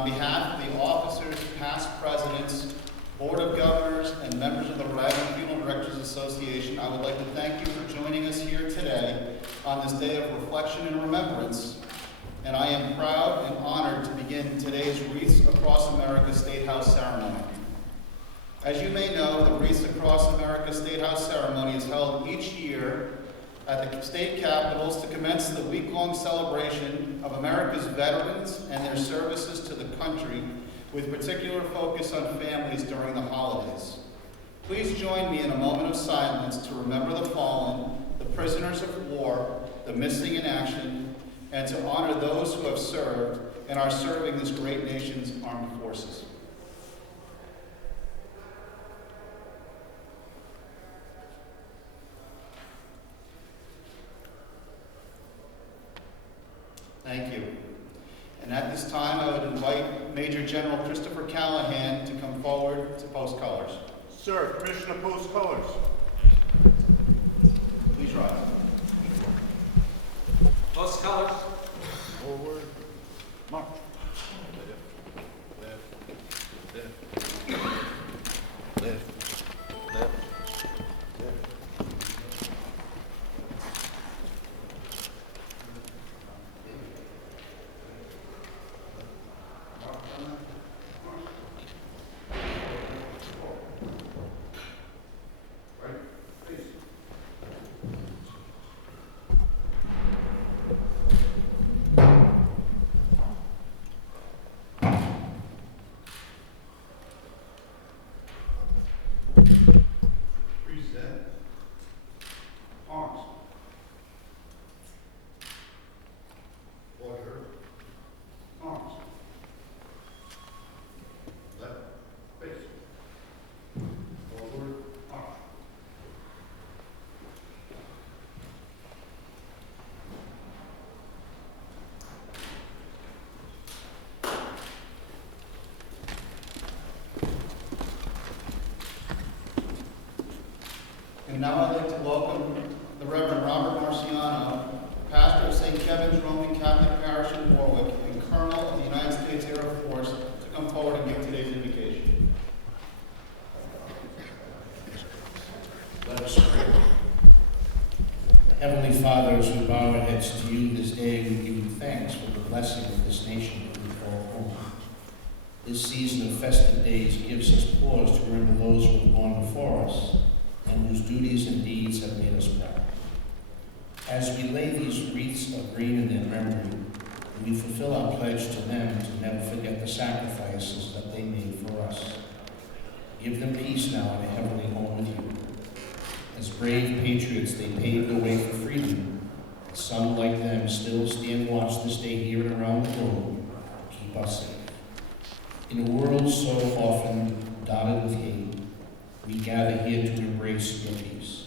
on behalf of the officers, past presidents, Board of Governors, and members of the Rhode Island Funeral Directors Association, I would like to thank you for joining us here today on this day of reflection and remembrance. And I am proud and honored to begin today's Wreaths Across America State House ceremony. As you may know, the Wreaths Across America State House ceremony is held each year at the state capitals to commence the week-long celebration of America's veterans and their services to the country, with particular focus on families during the holidays. Please join me in a moment of silence to remember the fallen, the prisoners of war, the missing in action, and to honor those who have served and are serving this great nation's armed forces. Thank you. And at this time, I would invite Major General Christopher Callahan to come forward to post colors. Sir, permission to post colors. Please rise. Post colors. Forward. March. Present. Arms. Order. Arms. Left. Face. Forward. Arms. And now I'd like to welcome the Reverend Robert Marciano, pastor of St. Kevin's Roman Catholic Parish in Warwick and Colonel of the United States Air Force, to come forward and give today's invocation. Let us pray. Heavenly Father, as we bow our heads to you this day, we give you thanks for the blessing of this nation that we call home. This season of festive days gives us pause to remember those who have gone before us and whose duties and deeds have made us proud. As we lay these wreaths of green in their memory, we fulfill our pledge to them to never forget the sacrifices that they made for us. Give them peace now in a heavenly home with you. As brave patriots, they paved the way for freedom. Some, like them, still stand watch this day here and around the globe. Keep us safe. In a world so often dotted with hate, we gather here to embrace your peace.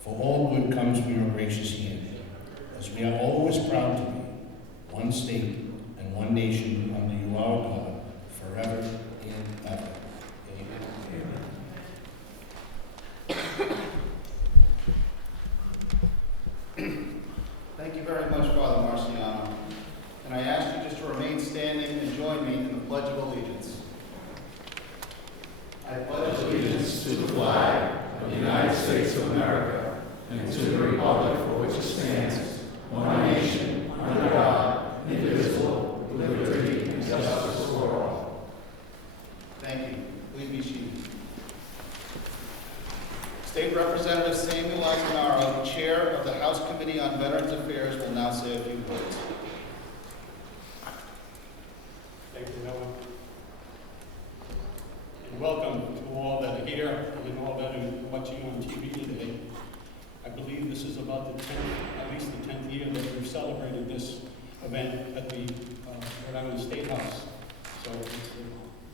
For all good comes from your gracious hand, as we are always proud to be one state and one nation under you, our God, forever and ever. Amen. Thank you very much, Father Marciano. And I ask you just to remain standing and join me in the Pledge of Allegiance. I pledge Allegiance to the flag of the United States of America and to the republic for which it stands, one nation, under God, indivisible, with liberty and justice for all. Thank you. Please be seated. State Representative Samuel Isanaro, Chair of the House Committee on Veterans Affairs, will now say a few words. Thank you, Noah. And welcome to all that are here and all that are watching on TV today. I believe this is about the 10th, at least the 10th year that we've celebrated this event at the Rhode Island State House. So it's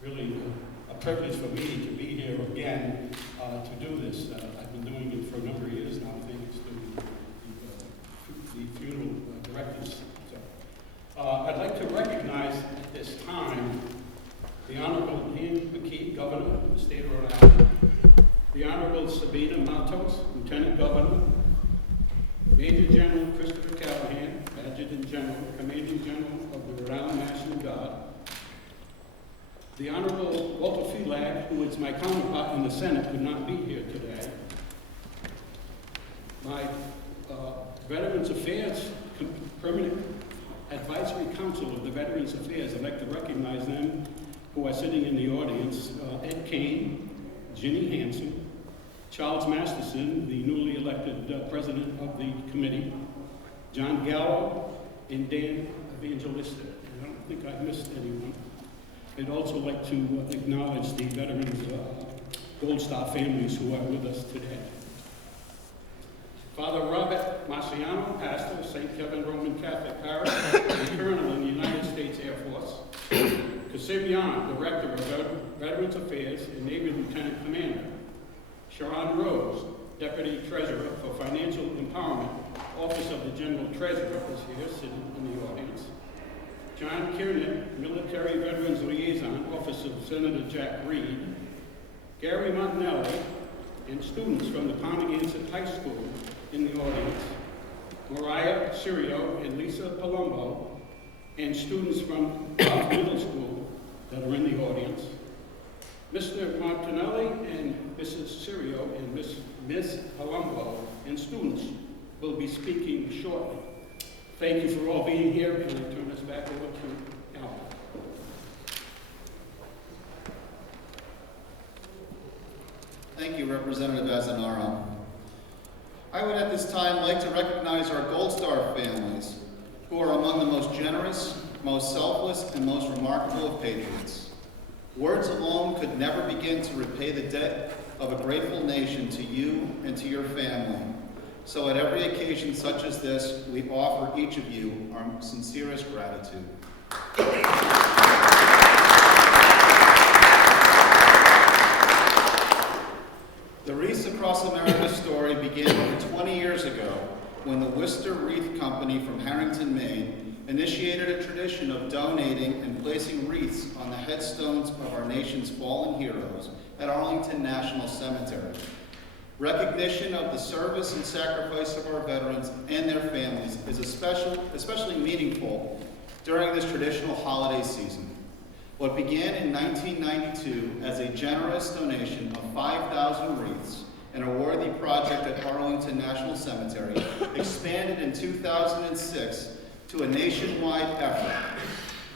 really a privilege for me to be here again to do this. I've been doing it for a number of years now, thanks to the funeral directors. So, I'd like to recognize at this time the Honorable Ian McKee, Governor of the State of Rhode Island, the Honorable Sabina Matos, Lieutenant Governor, Major General Christopher Callahan, Adjutant General, Commanding General of the Rhode Island National Guard, The Honorable Walter Phelan, who is my counterpart in the Senate, could not be here today. My Veterans Affairs Permanent Advisory Council of the Veterans Affairs, I'd like to recognize them who are sitting in the audience. Ed Kane, Ginny Hansen, Charles Masterson, the newly elected president of the committee, John Gallo, and Dan Evangelista. I don't think I missed anyone. I'd also like to acknowledge the veterans Gold Star families who are with us today. Father Robert Marciano, pastor, St. Kevin Roman Catholic Parish, and colonel in the United States Air Force. Cassibian, director of Veterans Affairs and Navy Lieutenant Commander. Sharon Rose, deputy treasurer for financial empowerment, office of the general treasurer, is here sitting in the audience. John Kiernan, military veterans liaison, office of Senator Jack Reed. Gary Montanelli, and students from the Pontiac High School in the audience. Mariah Sirio and Lisa Palumbo, and students from middle school that are in the audience. Mr. Montanelli and Mrs. Sirio and Miss Palumbo and students will be speaking shortly. Thank you for all being here, and I turn this back over to Al. Thank you, Representative Azzanaro. I would at this time like to recognize our Gold Star families, who are among the most generous, most selfless, and most remarkable of patriots. Words alone could never begin to repay the debt of a grateful nation to you and to your family. So at every occasion such as this, we offer each of you our sincerest gratitude. The Wreaths Across America story began over 20 years ago when the Worcester Wreath Company from Harrington, Maine, initiated a tradition of donating and placing wreaths on the headstones of our nation's fallen heroes at Arlington National Cemetery. Recognition of the service and sacrifice of our veterans and their families is especially meaningful during this traditional holiday season. What began in 1992 as a generous donation of 5,000 wreaths and a worthy project at Arlington National Cemetery expanded in 2006 to a nationwide effort.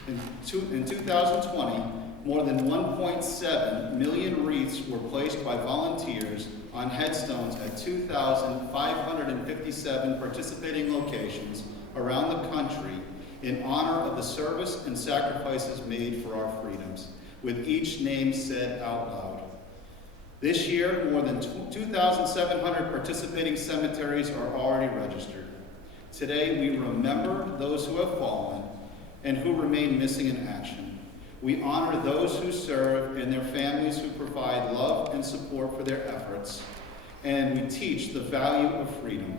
In 2020, more than 1.7 million wreaths were placed by volunteers on headstones at 2,557 participating locations around the country in honor of the service and sacrifices made for our freedoms, with each name said out loud. This year, more than 2,700 participating cemeteries are already registered. Today, we remember those who have fallen and who remain missing in action. We honor those who serve and their families who provide love and support for their efforts, and we teach the value of freedom.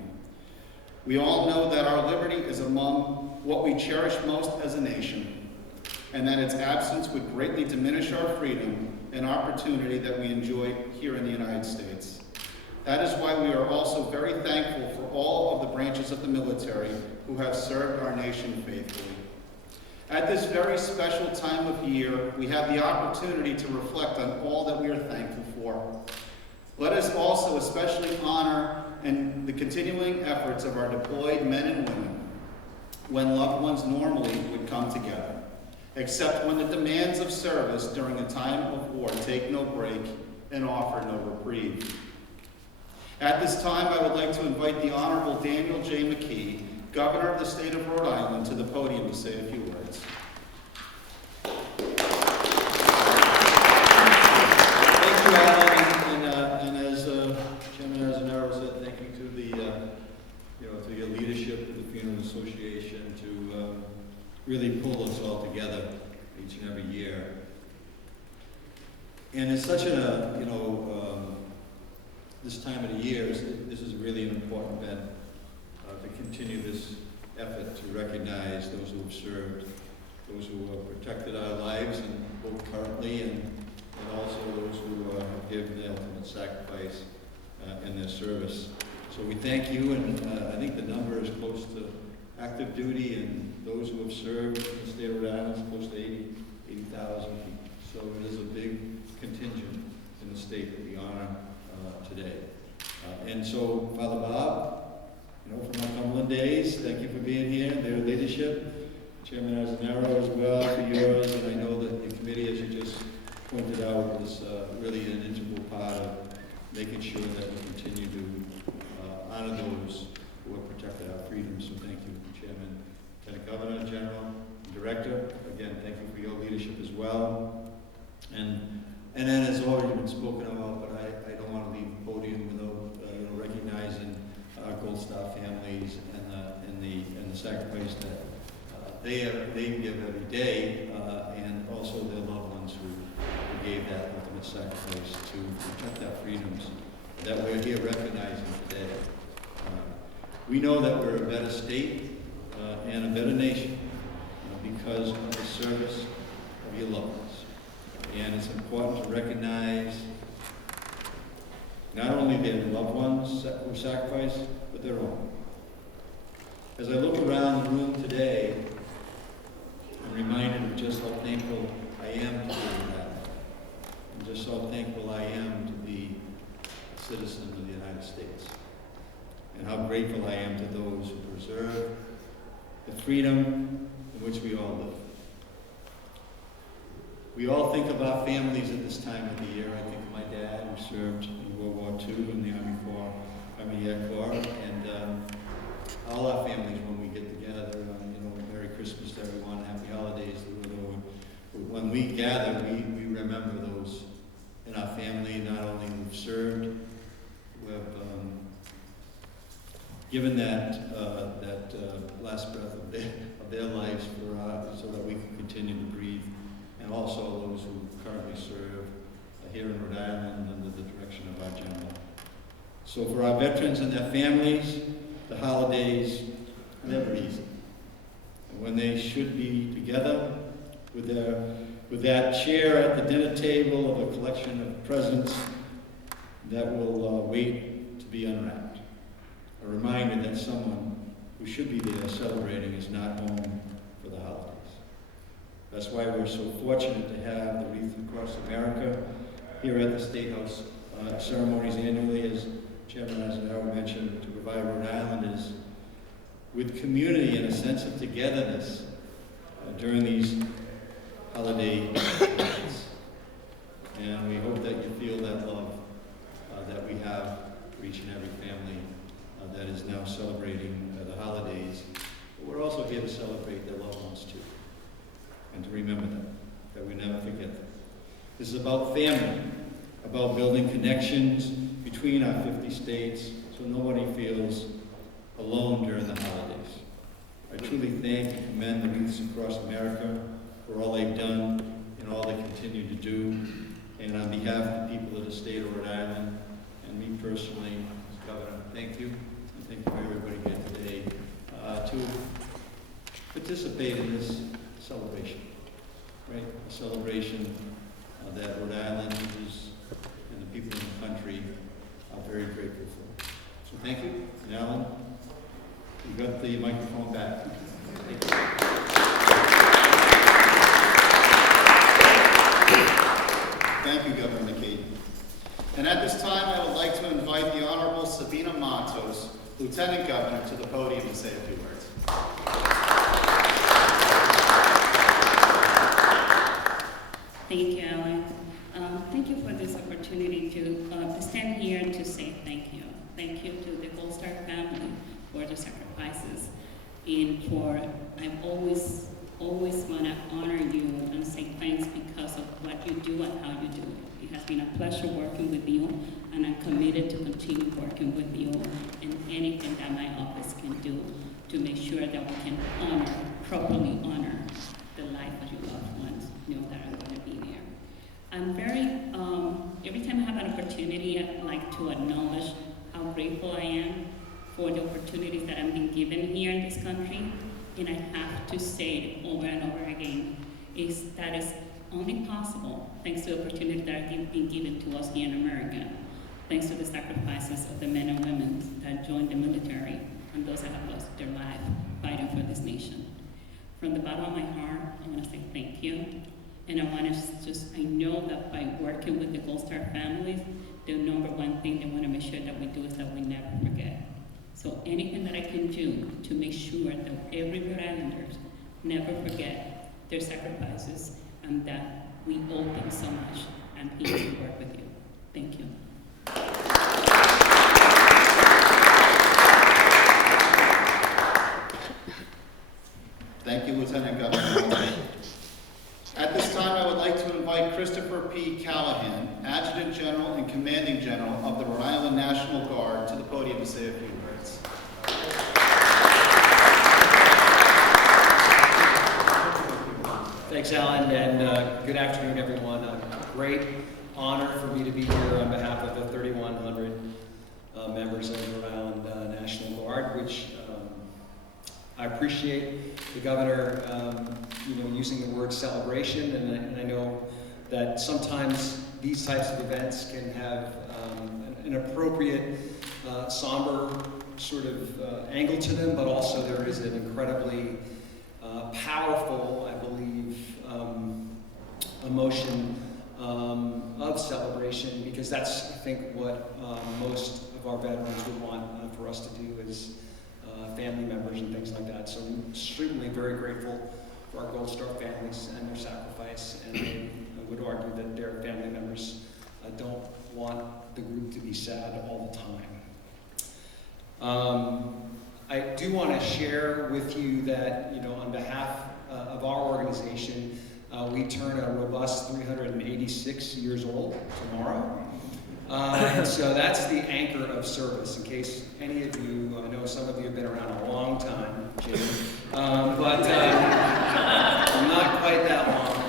We all know that our liberty is among what we cherish most as a nation, and that its absence would greatly diminish our freedom and opportunity that we enjoy here in the United States. That is why we are also very thankful for all of the branches of the military who have served our nation faithfully. At this very special time of year, we have the opportunity to reflect on all that we are thankful for. Let us also especially honor and the continuing efforts of our deployed men and women when loved ones normally would come together, except when the demands of service during a time of war take no break and offer no reprieve. At this time, I would like to invite the Honorable Daniel J. McKee, Governor of the State of Rhode Island, to the podium to say a few words. Thank you, Alan, and as Chairman Azzanaro said, thank you to the, to your leadership, to the Funeral Association, to really pull us all together each and every year. And it's such this time of the year, this is really an important event to continue this effort to recognize those who have served, those who have protected our lives, and both currently and also those who have given the ultimate sacrifice in their service. So we thank you, and I think the number is close to active duty, and those who have served in the state of Rhode Island is close to 80,000 people. So Chairman Azanaro as well for yours, and I know that the committee, as you just pointed out, is really an integral part of making sure that we continue to honor those who have protected our freedoms. So thank you, Chairman, Lieutenant Governor, General, Director. Again, thank you for your leadership as well. And then, as already been spoken about, but I don't want to leave the podium without recognizing our Gold Star families and the sacrifice that they give every day, and also their loved ones who gave that ultimate sacrifice to protect our freedoms that we're here recognizing today. We know that we're a better state and a better nation because of the service of your loved ones. And it's important to recognize not only their loved ones who sacrificed, but their own. As I look around the room today, I'm reminded of just how thankful I am to be that, and just how thankful I am to be a citizen of the United States, and how grateful I am to those who preserve the freedom in which we all live. We all think of our families at this time of the year. I think of my dad, who served in World War II in the Army Air Corps, and all our families when we get together. Merry Christmas to everyone, Happy Holidays. When we gather, we remember those in our family, not only who've served, who have given that last breath of their lives so that we can continue to breathe, and also those who currently serve here in Rhode Island under the direction of our general. So for our veterans and their families, the holidays are never easy. And when they should be together with that chair at the dinner table of a collection of presents that will wait to be unwrapped. A reminder that someone who should be there celebrating is not home for the holidays. That's why we're so fortunate to have the Wreath Across America here at the State House ceremonies annually, as Chairman Azanaro mentioned, to provide Rhode Islanders with community and a sense of togetherness during these holiday events. And we hope that you feel that love that we have for each and every family that is now celebrating the holidays. But we're also here to celebrate their loved ones too, and to remember them, that we never forget them. This is about family, about building connections between our 50 states so nobody feels alone during the holidays. I truly thank and commend the Wreaths Across America for all they've done and all they continue to do. And on behalf of the people of the state of Rhode Island, and me personally, as Governor, thank you. And thank you for everybody here today to participate in this celebration, right? A celebration that Rhode Islanders and the people in the country are very grateful for. So thank you. And Alan, you got the microphone back. Thank you. Thank you, Governor McKee. And at this time, I would like to invite the Honorable Sabina Matos, Lieutenant Governor, to the podium to say a few words. Thank you, Alan. Thank you for this opportunity to stand here and to say thank you. Thank you to the Gold Star family for the sacrifices, and I always want to honor you and say thanks because of what you do and how you do it. It has been a pleasure working with you, and I'm committed to continue working with you in anything that my office can do to make sure that we can properly honor the life of your loved ones. Know that I'm going to be there. I'm every time I have an opportunity, I'd like to acknowledge how grateful I am for the opportunities that I've been given here in this country. And I have to say it over and over again, that is only possible thanks to the opportunities that have been given to us here in America, thanks to the sacrifices of the men and women that joined the military and those that have lost their life fighting for this nation. From the bottom of my heart, I want to say thank you. And I know that by working with the Gold Star families, the number one thing they want to make sure that we do is that we never forget. So anything that I can do to make sure that every Rhode Islander never forget their sacrifices and that we owe them so much. I'm here to work with you. Thank you. Thank you, Lieutenant Governor. At this time, I would like to invite Christopher P. Callahan, Adjutant General and Commanding General of the Rhode Island National Guard, to the podium to say a few words. Thanks, Alan, and good afternoon, everyone. A great honor for me to be here on behalf of the 3,100 members of the Rhode Island National Guard, which I appreciate the governor, using the word celebration, and I know that sometimes these types of events can have an appropriate, somber sort of angle to them, but also there is an incredibly powerful, I believe, emotion of celebration, because that's, I think, what most of our veterans would want for us to do as family members and things like that. So I'm extremely very grateful for our Gold Star families and their sacrifice, and I would argue that their family members don't want the group to be sad all the time. I do want to share with you that, on behalf of our organization, we turn a robust 386 years old tomorrow. And so that's the anchor of service, in case any of you, I know some of you have been around a long time, Jim, but not quite that long.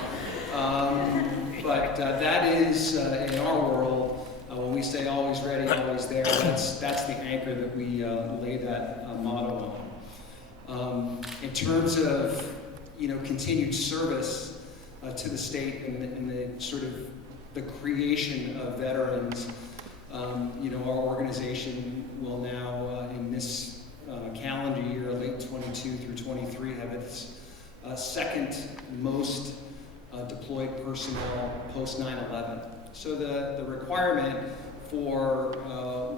But that is, in our world, when we say always ready, always there, that's the anchor that we lay that motto on. In terms of, continued service to the state and the sort of the creation of veterans, our organization will now, in this calendar year, late 22 through 23, have its second most deployed personnel post 9/11. So the requirement for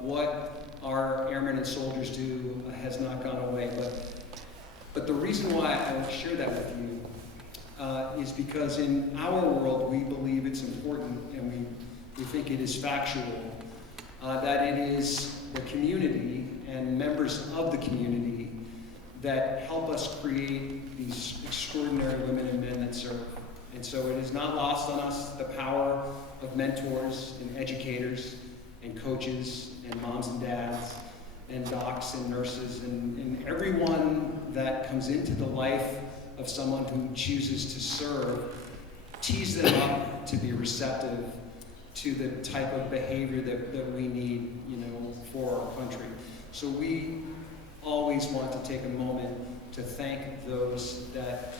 what our airmen and soldiers do has not gone away. But the reason why I want to share that with you is because in our world, we believe it's important, and we think it is factual, that it is the community and members of the community that help us create these extraordinary women and men that serve. And so it is not lost on us the power of mentors and educators and coaches and moms and dads and docs and nurses and everyone that comes into the life of someone who chooses to serve, tease them up to be receptive to the type of behavior that we need, for our country. So we always want to take a moment to thank those that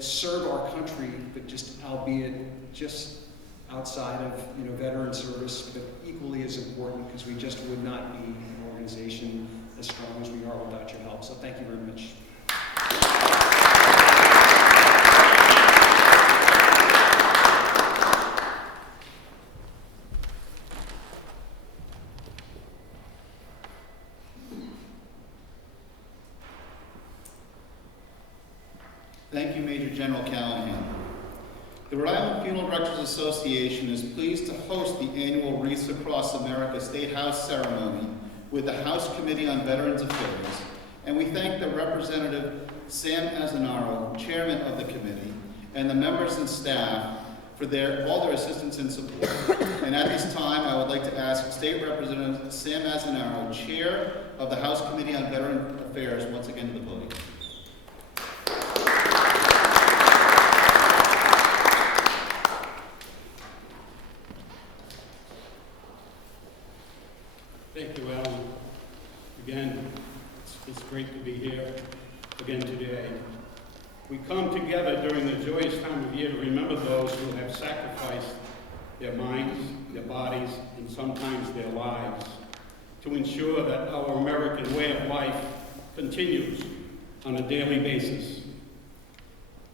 serve our country, but just albeit just outside of veteran service, but equally as important, because we just would not be an organization as strong as we are without your help. So thank you very much. Thank you, Major General Callahan. The Rhode Island Funeral Directors Association is pleased to host the annual Wreaths Across America State House ceremony with the House Committee on Veterans Affairs, and we thank the Representative Sam Azzanaro, Chairman of the committee, and the members and staff for all their assistance and support. And at this time, I would like to ask State Representative Sam Azzanaro, Chair of the House Committee on Veterans Affairs, once again to the podium. Thank you, Alan. Again, it's great to be here again today. We come together during the joyous time of year to remember those who have sacrificed their minds, their bodies, and sometimes their lives to ensure that our American way of life continues on a daily basis.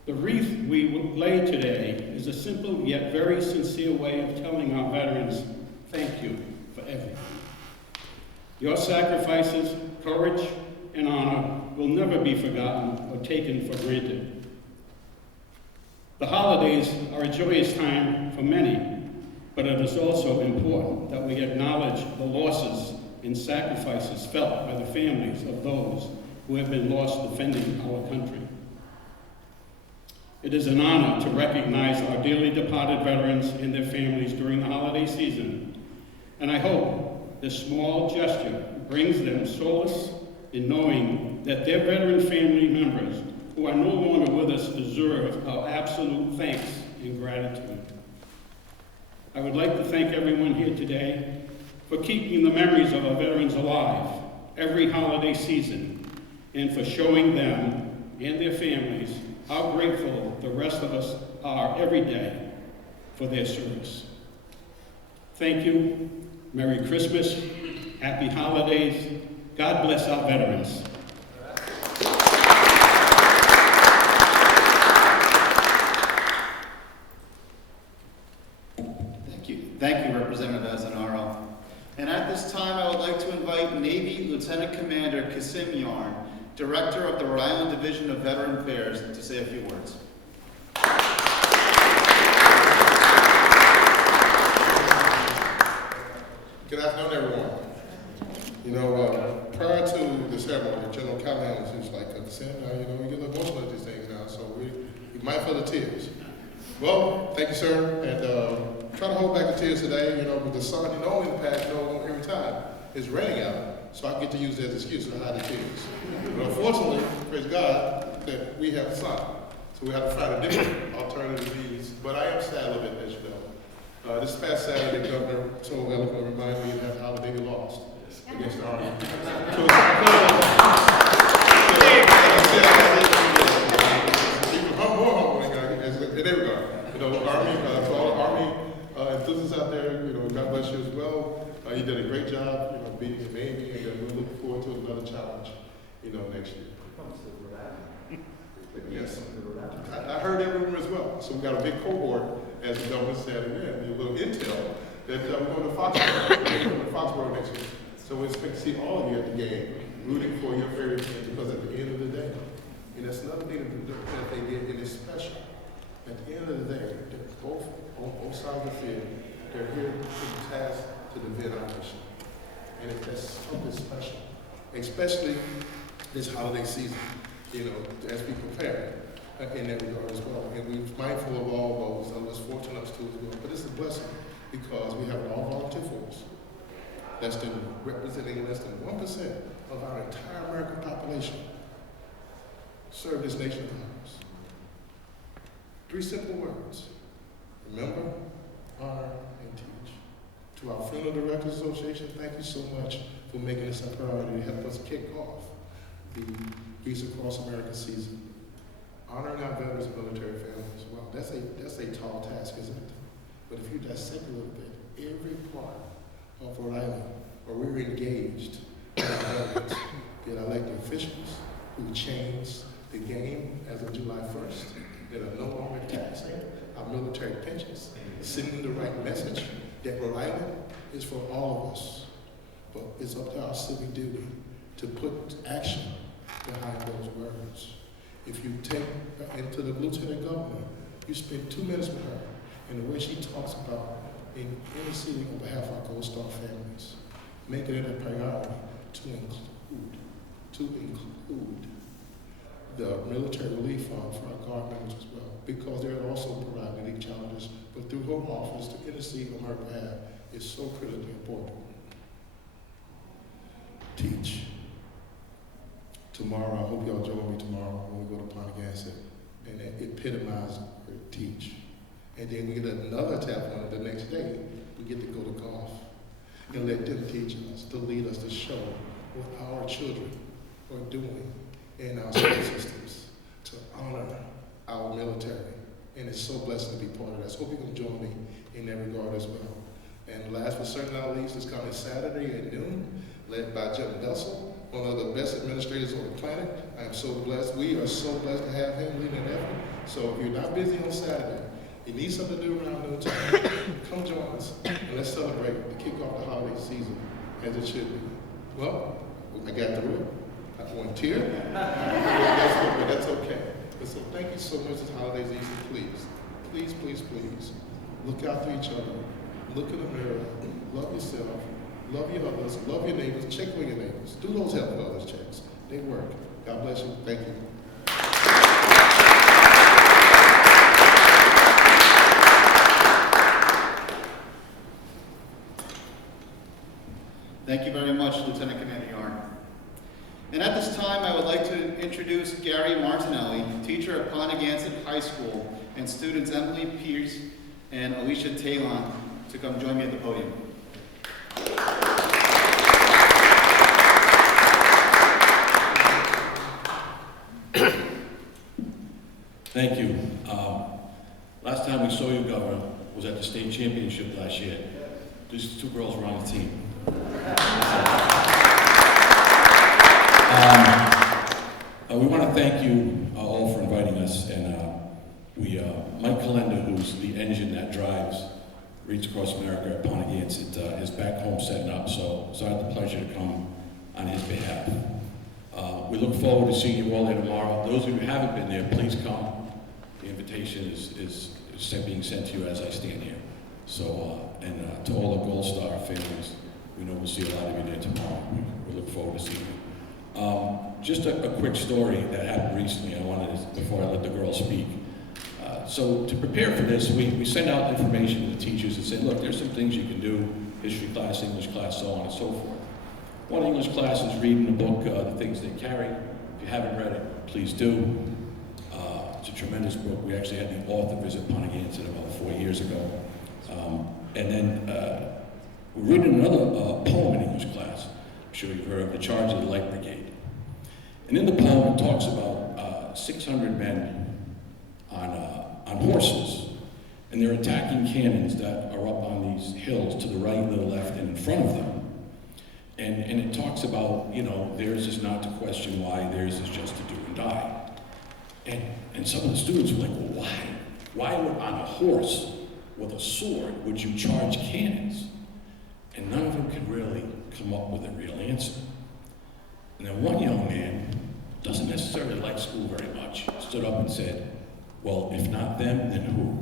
The wreath we lay today is a simple yet very sincere way of telling our veterans, thank you for everything. Your sacrifices, courage, and honor will never be forgotten or taken for granted. The holidays are a joyous time for many, but it is also important that we acknowledge the losses and sacrifices felt by the families of those who have been lost defending our country. It is an honor to recognize our dearly departed veterans and their families during the holiday season, and I hope this small gesture brings them solace in knowing that their veteran family members who are no longer with us deserve our absolute thanks and gratitude. I would like to thank everyone here today for keeping the memories of our veterans alive every holiday season and for showing them and their families how grateful the rest of us are every day for their service. Thank you. Merry Christmas. Happy holidays. God bless our veterans. Thank you, Representative Azanaro. And at this time, I would like to invite Navy Lieutenant Commander Kasim Yarn, Director of the Rhode Island Division of Veteran Affairs, to say a few words. Good afternoon, everyone. You know, prior to the ceremony, General Callahan was just like, Sam, you know, we get a little emotional at these things now, so we mindful of the tears. Well, thank you, sir, and try to hold back the tears today, you know, with the sun, you know, in the past, you know, every time it's raining out, so I get to use that as an excuse to hide the tears. But unfortunately, praise God, that we have the sun, so we have to find a different alternative means, but I am sad a little bit, as you know. This past Saturday, the governor so eloquently reminded me of that holiday we lost against the Army. More humbling in every regard. You know, Army, to all the Army enthusiasts out there, you know, God bless you as well. You did a great job, you know, beating the Navy, and we're looking forward to another challenge, you know, next year. Yes, I heard that rumor as well. So we got a big cohort, as the governor said, and a little intel that we're going to Foxborough next year. So we expect to see all of you at the game, rooting for your favorite team, because at the end of the day, and that's another thing that they did, and it's special. At the end of the day, they're both on both sides of the field. They're here to the task to defend our mission, and that's something special, especially this holiday season. You know, as we prepare in that regard as well. And we're mindful of all those that was fortunate enough to as well. But it's a blessing because we have an all-volunteer force that's representing less than 1% of our entire American population serve this nation of ours. 3 simple words: remember, honor, and teach. To our Funeral Directors Association, thank you so much for making this a priority to help us kick off the Peace Across America season. Honoring our veterans and military families. Well, that's a tall task, isn't it? But if you dissect a little bit, every part of Rhode Island where we're engaged with our veterans, the elected officials who changed the game as of July 1st, that are no longer taxing our military pensions, sending the right message that Rhode Island is for all of us. But it's up to our civic duty to put action behind those words. If you take into the Lieutenant Governor, you spend 2 minutes with her, and the way she talks about interceding on behalf of our Gold Star families, making it a priority to include the military relief fund for our Guard members as well, because they're also providing unique challenges, but through her office to intercede on her behalf is so critically important. Teach. Tomorrow, I hope y'all join me tomorrow when we go to Pontiac and epitomize or teach. And then we get another tap on it the next day. We get to go to golf and let them teach us, to lead us, to show what our children are doing in our school systems, to honor our military. And it's so blessed to be part of that. So hope you can join me in that regard as well. And last but certainly not least, is coming Saturday at noon, led by Jim Bessel, one of the best administrators on the planet. I am so blessed. We are so blessed to have him leading that effort. So if you're not busy on Saturday, you need something to do around noontime, come join us and let's celebrate the kick off the holiday season as it should be. Well, I got through it. One tear? That's okay. But so thank you so much this holiday season. Please, look out for each other. Look in the mirror. Love yourself. Love your others. Love your neighbors. Check on your neighbors. Do those help others checks. They work. God bless you. Thank you. Thank you very much, Lieutenant Commander Yarn. And at this time, I would like to introduce Gary Martinelli, teacher at Pontigansett High School, and students Emily Pierce and Alicia Talon to come join me at the podium. Thank you. Last time we saw you, Governor, was at the state championship last year. These two girls were on the team. We want to thank you all for inviting us, and Mike Kalenda, who's the engine that drives Reach Across America at Pontigansett, is back home setting up, so I had the pleasure to come on his behalf. We look forward to seeing you all there tomorrow. Those of you who haven't been there, please come. The invitation is being sent to you as I stand here. So, and to all the Gold Star families, we know we'll see a lot of you there tomorrow. We look forward to seeing you. Just a quick story that happened recently. I wanted to, before I let the girls speak. So to prepare for this, we send out information to the teachers and say, look, there's some things you can do, history class, English class, so on and so forth. One English class is reading the book, The Things They Carry. If you haven't read it, please do. It's a tremendous book. We actually had the author visit Pontigansett about 4 years ago. And then we're reading another poem in English class. I'm sure you've heard of The Charge of the Light Brigade. And in the poem, it talks about 600 men on horses. And they're attacking cannons that are up on these hills to the right, to the left, and in front of them. And it talks about, you know, theirs is not to question why, theirs is just to do and die. And some of the students were like, well, why? Why would on a horse with a sword would you charge cannons? And none of them could really come up with a real answer. And then one young man, doesn't necessarily like school very much, stood up and said, well, if not them, then who?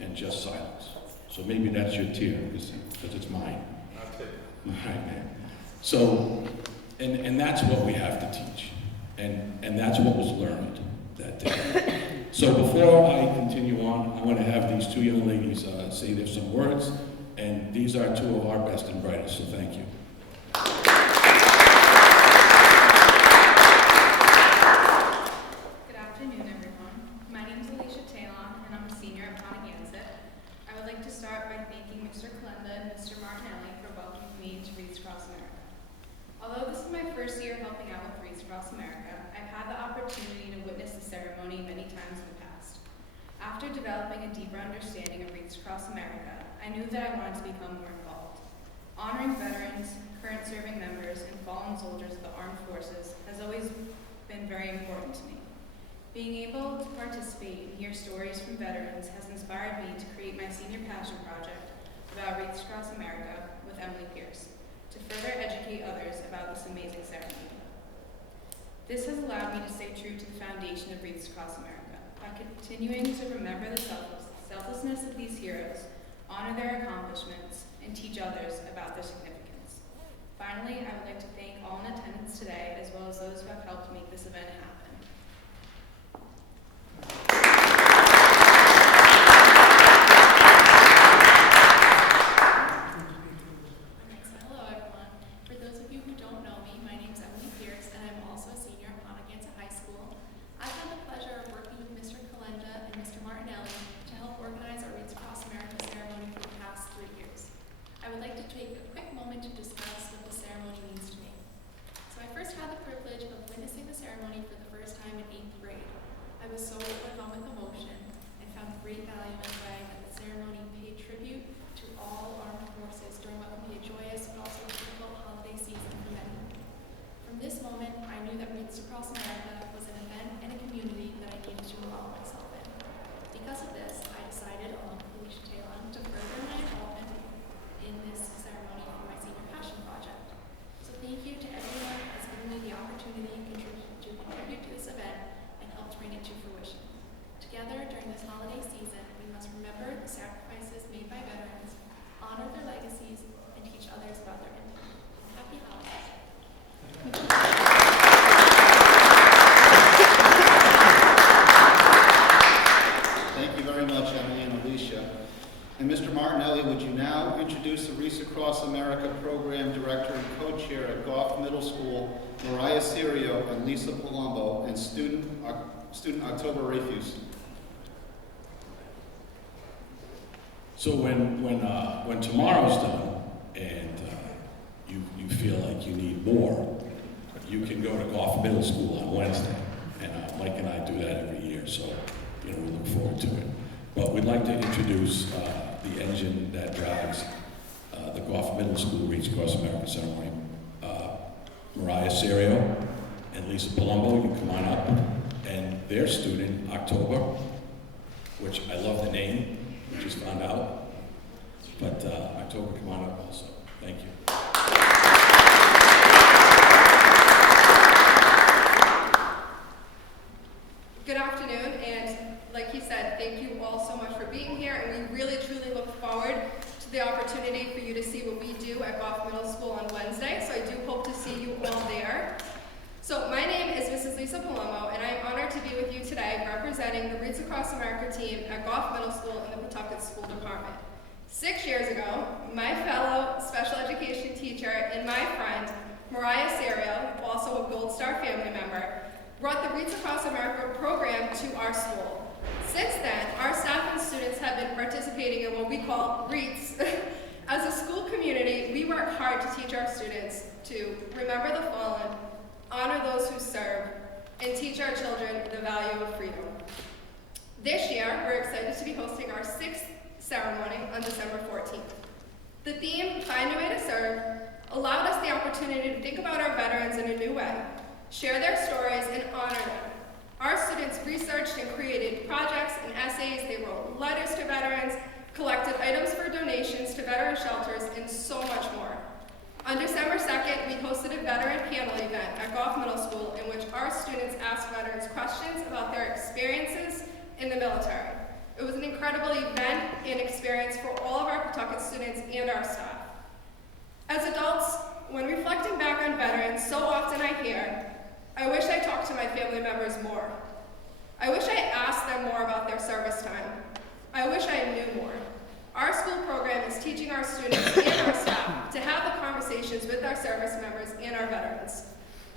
And just silence. So maybe that's your tear, because it's mine. Right, man. So, and that's what we have to teach. And that's what was learned that day. So before I continue on, I want to have these two young ladies say there's some words, and these are two of our best and brightest, so thank you. Good afternoon, everyone. My name is Alicia Talon, and I'm a senior at Pontigansett. I would like to start by thanking Mr. Kalenda and Mr. Martinelli for welcoming me to Wreaths Across America. Although this is my first year helping out with Wreaths Across America, I've had the opportunity to witness the ceremony many times in the past. After developing a deeper understanding of Wreaths Across America, I knew that I wanted to become more involved. Honoring veterans, current serving members, and fallen soldiers of the armed forces has always been very important to me. Being able to participate and hear stories from veterans has inspired me to create my senior passion project about Wreaths Across America with Emily Pierce, to further educate others about this amazing ceremony. This has allowed me to stay true to the foundation of Wreaths Across America by continuing to remember the selflessness of these heroes, honor their accomplishments, and teach others about their significance. Finally, I would like to thank all in attendance today, as well as those who have helped make this event happen. Hello, everyone. For those of you who don't know me, my name is Emily Pierce, and I'm also a senior at Pontigansett High School. I've had the pleasure of working with Mr. Kalenda and Mr. Martinelli to help organize our Wreaths Across America ceremony for the past 3 years. I would like to take a quick moment to discuss what the ceremony means to me. So I first had the privilege of witnessing the ceremony for the And Mr. Martinelli, would you now introduce the Wreaths Across America Program Director and Co-Chair at Goff Middle School, Mariah Serio and Lisa Palumbo, and student October Rafuse. So when tomorrow's done and you feel like you need more, you can go to Goff Middle School on Wednesday, and Mike and I do that every year. So we look forward to it. But we'd like to introduce the engine that drives the Goff Middle School Wreaths Across America ceremony. Mariah Serio and Lisa Palumbo, you come on up, and their student October, which I love the name. We just found out. But October, come on up also. Thank you. Good afternoon, and like he said, thank you all so much for being here, and we really truly look forward to the opportunity for you to see what we do at Goff Middle School on Wednesday, so I do hope to see you all there. So my name is Mrs. Lisa Palumbo, and I am honored to be with you today representing the Wreaths Across America team at Goff Middle School in the Pawtucket School Department. 6 years ago, my fellow special education teacher and my friend, Mariah Serio, also a Gold Star family member, brought the Wreaths Across America program to our school. Since then, our staff and students have been participating in what we call Wreaths. As a school community, we work hard to teach our students to remember the fallen, honor those who serve, and teach our children the value of freedom. This year, we're excited to be hosting our 6th ceremony on December 14th. The theme, Find a Way to Serve, allowed us the opportunity to think about our veterans in a new way, share their stories, and honor them. Our students researched and created projects and essays, they wrote letters to veterans, collected items for donations to veteran shelters, and so much more. On December 2nd, we hosted a veteran panel event at Goff Middle School in which our students asked veterans questions about their experiences in the military. It was an incredible event and experience for all of our Pawtucket students and our staff. As adults, when reflecting back on veterans, so often I hear, I wish I talked to my family members more. I wish I asked them more about their service time. I wish I knew more. Our school program is teaching our students and our staff to have the conversations with our service members and our veterans,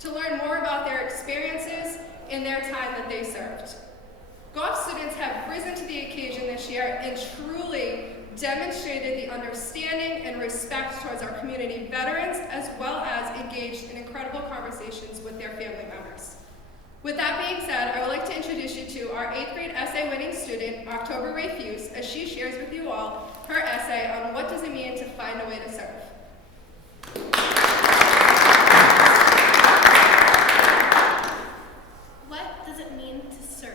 to learn more about their experiences and their time that they served. Goff students have risen to the occasion this year and truly demonstrated the understanding and respect towards our community veterans, as well as engaged in incredible conversations with their family members. With that being said, I would like to introduce you to our 8th grade essay winning student, October Rafuse, as she shares with you all her essay on what does it mean to find a way to serve. What does it mean to serve?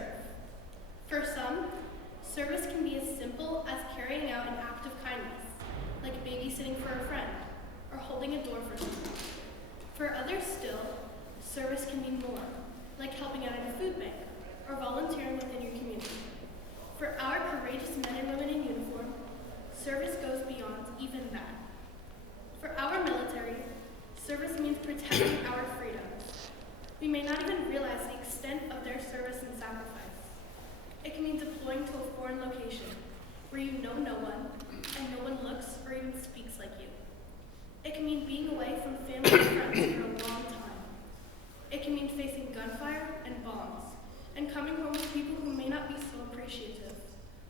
For some, service can be as simple as carrying out an act of kindness, like babysitting for a friend, or holding a door for someone. For others still, service can mean more, like helping out at a food bank, or volunteering within your community. For our courageous men and women in uniform, service goes beyond even that. For our military, service means protecting our freedoms. We may not even realize the extent of their service and sacrifice. It can mean deploying to a foreign location, where you know no one, and no one looks or even speaks like you. It can mean being away from family and friends for a long time. It can mean facing gunfire and bombs, and coming home with people who may not be so appreciative,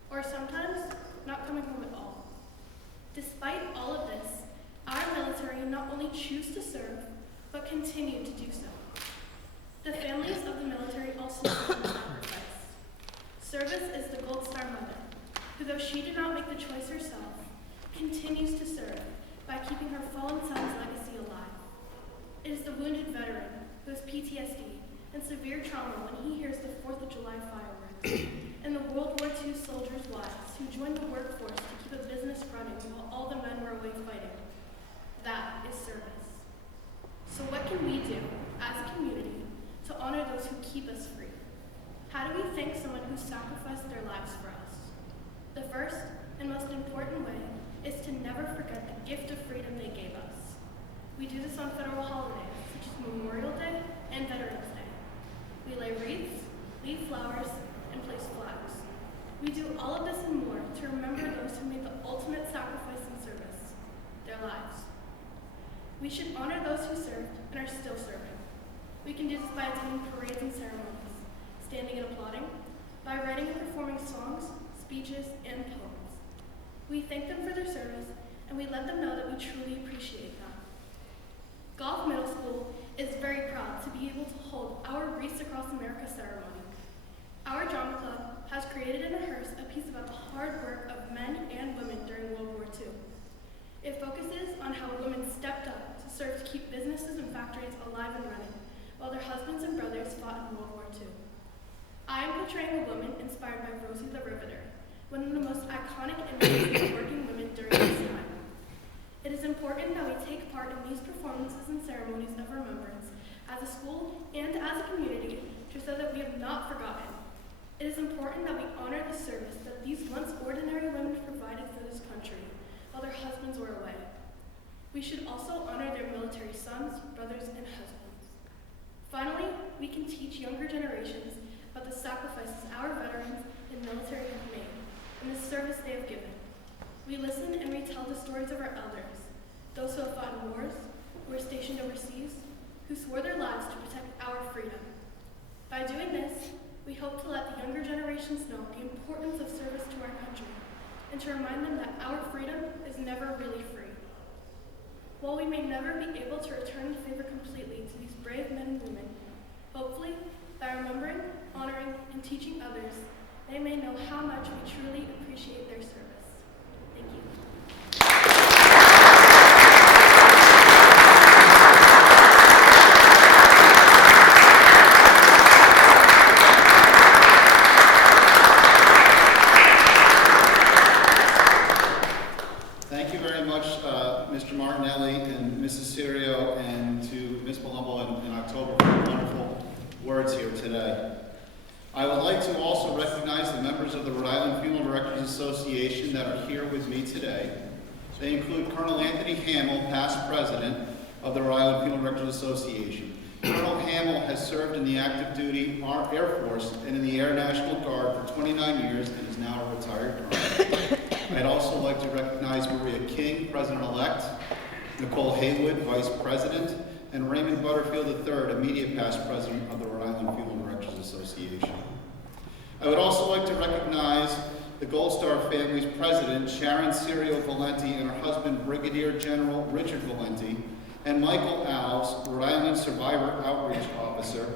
or sometimes not coming home at all. Despite all of this, our military not only choose to serve, but continue to do so. The families of the military also serve and sacrifice. Service is the Gold Star mother, who, though she did not make the choice herself, continues to serve by keeping her fallen son's legacy alive. It is the wounded veteran who has PTSD and severe trauma when he hears the 4th of July fireworks, and the World War II soldiers' wives who joined the workforce to keep a business running while all the men were away fighting. That is service. So what can we do as a community to honor those who keep us free? How do we thank someone who sacrificed their lives for us? The first and most important way is to never forget the gift of freedom they gave us. We do this on federal holidays, such as Memorial Day and Veterans Day. We lay wreaths, leave flowers, and place flags. We do all of this and more to remember those who made the ultimate sacrifice in service, their lives. We should honor those who served and are still serving. We can do this by attending parades and ceremonies, standing and applauding, by writing and performing songs, speeches, and poems. We thank them for their service, and we let them know that we truly appreciate them. Gulf Middle School is very proud to be able to hold our Wreaths Across America ceremony. Our drama club has created and rehearsed a piece about the hard work of men and women during World War II. It focuses on how women stepped up to serve to keep businesses and factories alive and running, while their husbands and brothers fought in World War II. I am portraying a woman inspired by Rosie the Riveter, one of the most iconic images of working women during this time. It is important that we take part in these performances and ceremonies of remembrance as a school and as a community to show that we have not forgotten. It is important that we honor the service that these once ordinary women provided for this country while their husbands were away. We should also honor their military sons, brothers, and husbands. Finally, we can teach younger generations about the sacrifices our veterans and military have made and the service they have given. We listen and retell the stories of our elders, those who have fought in wars, who were stationed overseas, who swore their lives to protect our freedom. By doing this, we hope to let the younger generations know the importance of service to our country and to remind them that our freedom is never really free. While we may never be able to return the favor completely to these brave men and women, hopefully, by remembering, honoring, and teaching others, they may know how much we truly appreciate their service. Thank you. Thank you very much, Mr. Martinelli and Mrs. Serio, and to Ms. Palumbo in October for the wonderful words here today. I would like to also recognize the members of the Rhode Island Funeral Directors Association that are here with me today. They include Colonel Anthony Hamill, past president of the Rhode Island Funeral Directors Association. Colonel Hamill has served in the active duty Air Force and in the Air National Guard for 29 years and is now a retired colonel. I'd also like to recognize Maria King, President-elect, Nicole Haywood, Vice President, and Raymond Butterfield III, immediate past President of the Rhode Island Funeral Directors Association. I would also like to recognize the Gold Star family's President, Sharon Serio Valenti, and her husband, Brigadier General Richard Valenti, and Michael Alves, Rhode Island Survivor Outreach Officer.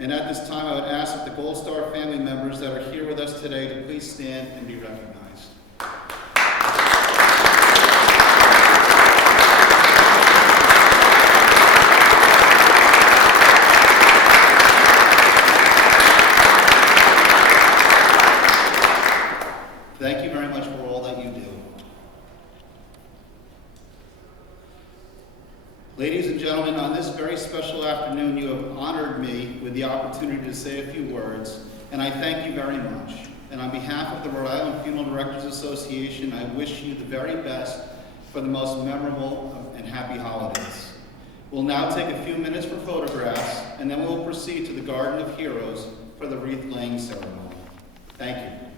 And at this time, I would ask that the Gold Star family members that are here with us today to please stand and be recognized. Thank you very much for all that you do. Ladies and gentlemen, on this very special afternoon, you have honored me with the opportunity to say a few words, and I thank you very much. And on behalf of the Rhode Island Funeral Directors Association, I wish you the very best for the most memorable and happy holidays. We'll now take a few minutes for photographs, and then we'll proceed to the Garden of Heroes for the wreath-laying ceremony. Thank you.